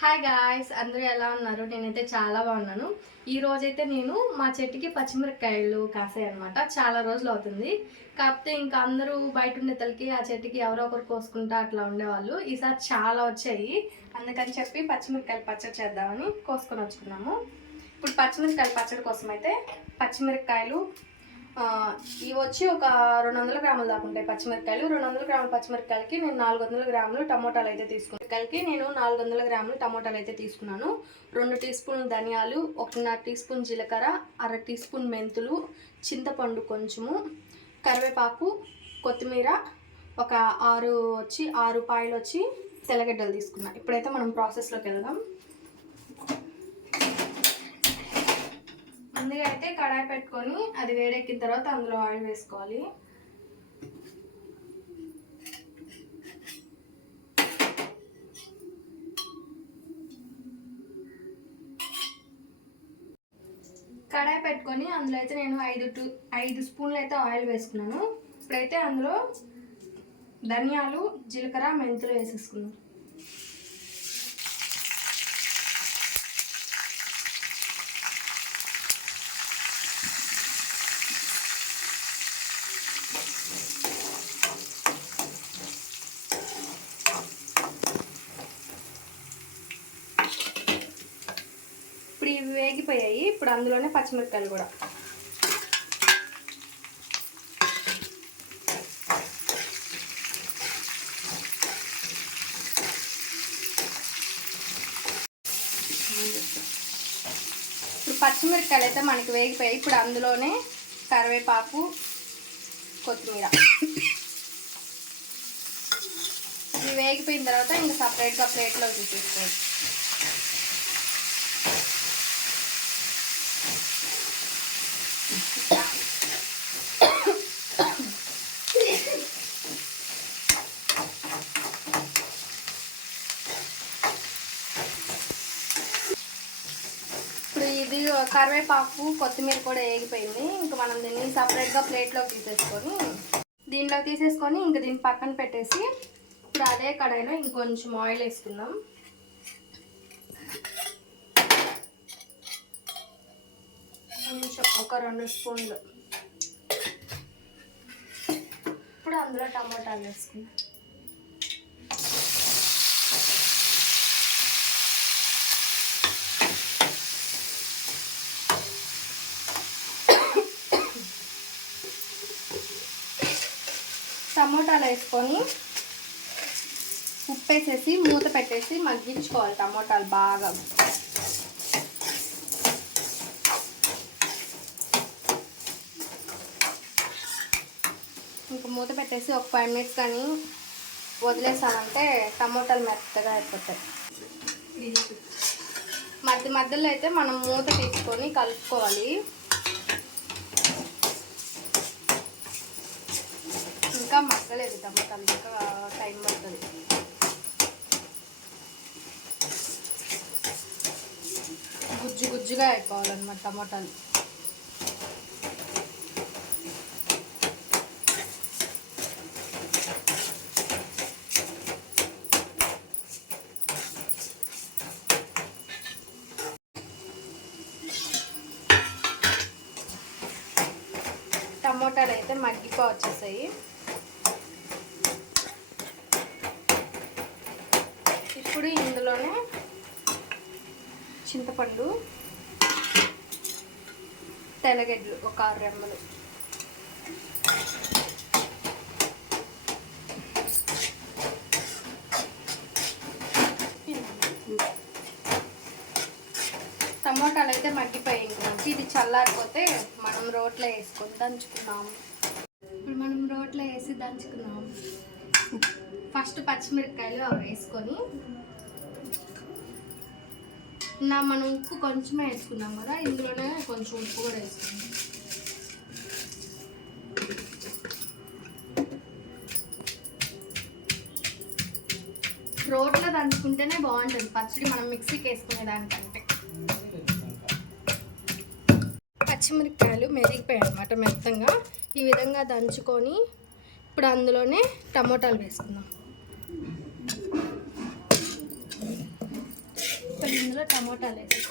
Hi guys, అందరూ ఎలా ఉన్నారు? నేనైతే చాలా బాగున్నాను. ఈ రోజైతే నేను మా చెట్టుకి పచ్చిమిరపకాయలు కాసాయి అనమాట. చాలా రోజులు అవుతుంది. కాకపోతే ఇంకా అందరూ బయట ఉండే తలకి ఆ చెట్టుకి ఎవరో ఒకరు కోసుకుంటా అట్లా ఉండేవాళ్ళు. ఈసారి చాలా వచ్చాయి. అందుకని చెప్పి పచ్చిమిరపకాయలు పచ్చడి చేద్దామని కోసుకొని వచ్చుకున్నాము. ఇప్పుడు పచ్చిమిరపకాయల పచ్చడి కోసం అయితే పచ్చిమిరపకాయలు ఇవి వచ్చి ఒక 200 గ్రాములు దాకా ఉంటాయి పచ్చిమిరపకాయలు. 200 గ్రాముల పచ్చిమిరపకాయలకి నేను 400 గ్రాములు టమోటాలు అయితే తీసుకున్నాను. నేను 400 గ్రాములు టమోటాలు అయితే తీసుకున్నాను. 2 టీ స్పూన్లు ధనియాలు, 1.5 టీ స్పూన్ జీలకర్ర, 1/2 టీ స్పూన్ మెంతులు, చింతపండు కొంచెము, కరివేపాకు, కొత్తిమీర, ఒక 6 పాయలు వచ్చి తెల్లగడ్డలు తీసుకున్నాను. ఇప్పుడైతే మనం ప్రాసెస్లోకి వెళ్దాం. ముందుగా అయితే కడాయి పెట్టుకొని అది వేడెక్కిన తర్వాత అందులో ఆయిల్ వేసుకోవాలి. కడాయి పెట్టుకొని అందులో అయితే నేను 5 స్పూన్లు అయితే ఆయిల్ వేసుకున్నాను. ఇప్పుడైతే అందులో ధనియాలు, జీలకర్ర, మెంతులు వేసేసుకున్నాను. ఇప్పుడు ఇవి వేగిపోయాయి. ఇప్పుడు అందులోనే పచ్చిమిరపకాయలు కూడా పచ్చిమిరపకాయలు అయితే మనకి వేగిపోయాయి. ఇప్పుడు అందులోనే కరివేపాకు, కొత్తిమీర ఇవి వేగిపోయిన తర్వాత ఇంకా సపరేట్గా ప్లేట్లో తీసుకోవచ్చు. ఇది కరివేపాకు, కొత్తిమీర కూడా వేగిపోయింది. ఇంకా మనం దీన్ని సపరేట్గా ప్లేట్లోకి తీసేసుకొని ఇంకా దీన్ని పక్కన పెట్టేసి ఇప్పుడు అదే కడాయిలో ఇంకొంచెం ఆయిల్ వేసుకుందాం. కొంచెం ఒక 2 స్పూన్లు. ఇప్పుడు అందులో టమాటాలు వేసుకుందాం. టమోటాలు వేసుకొని ఉప్పు వేసేసి మూత పెట్టేసి మగ్గించుకోవాలి. టమోటాలు బాగా ఇంకా మూత పెట్టేసి ఒక 5 మినిట్స్ కానీ వదిలేసామంటే టమోటాలు మెత్తగా అయిపోతాయి. మధ్యలో అయితే మనం మూత తీసుకొని కలుపుకోవాలి. ఇంకా మగ్గలేదు టమాటాలు, ఇంకా టైం పడుతుంది. గుజ్జుగా అయిపోవాలన్నమాట టమాటాలు. టమోటాలు అయితే మగ్గిపోవచ్చేసాయి. ఇప్పుడు ఇందులోనే చింతపండు, తెల్లగడ్డలు ఒక 6 రెమ్మలు, టమోటాలు అయితే మగ్గిపోయాయి. ఇంకా ఇది చల్లారిపోతే మనం రోట్లో వేసుకొని దంచుకున్నాము. ఇప్పుడు మనం రోట్లో వేసి దంచుకున్నాము. ఫస్ట్ పచ్చిమిరపకాయలు అవి వేసుకొని మనం ఉప్పు కొంచెమే వేసుకున్నాం కదా, ఇందులోనే కొంచెం ఉప్పు కూడా వేసుకున్నాం. రోట్లో దంచుకుంటేనే బాగుంటుంది పచ్చడి, మనం మిక్సీకి వేసుకునే దానికంటే. పచ్చిమిరపకాయలు మెరిగిపోయాయి అన్నమాట మెత్తంగా. ఈ విధంగా దంచుకొని ఇప్పుడు అందులోనే టమోటాలు వేసుకుందాం. ఇందులో టమాటాలు వేసేసి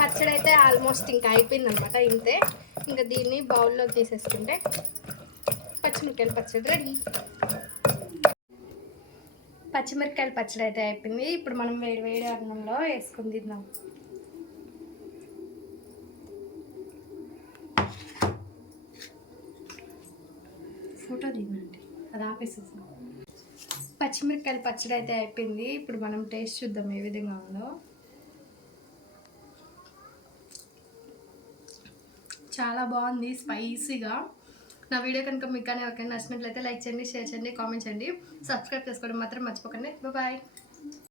పచ్చడి అయితే ఆల్మోస్ట్ ఇంకా అయిపోయింది అనమాట. ఇంతే, ఇంకా దీన్ని బౌల్లోకి తీసేసుకుంటే పచ్చిమిరకాయల పచ్చడి రెడీ. పచ్చిమిరకాయల పచ్చడి అయితే అయిపోయింది. ఇప్పుడు మనం వేడి వేడి అన్నంలో వేసుకుని తిందాం. ఫోటో దిగండి, అది ఆపేసేసాం. పచ్చిమిరకాయల పచ్చడి అయితే అయిపోయింది. ఇప్పుడు మనం టేస్ట్ చూద్దాం ఏ విధంగా ఉందో. చాలా బాగుంది, స్పైసీగా. నా వీడియో కనుక మీకు కానీ ఎవరికైనా నచ్చినట్లయితే లైక్ చేయండి, షేర్ చేయండి, కామెంట్ చేయండి, సబ్స్క్రైబ్ చేసుకోవడం మాత్రం మర్చిపోకండి. బాయ్.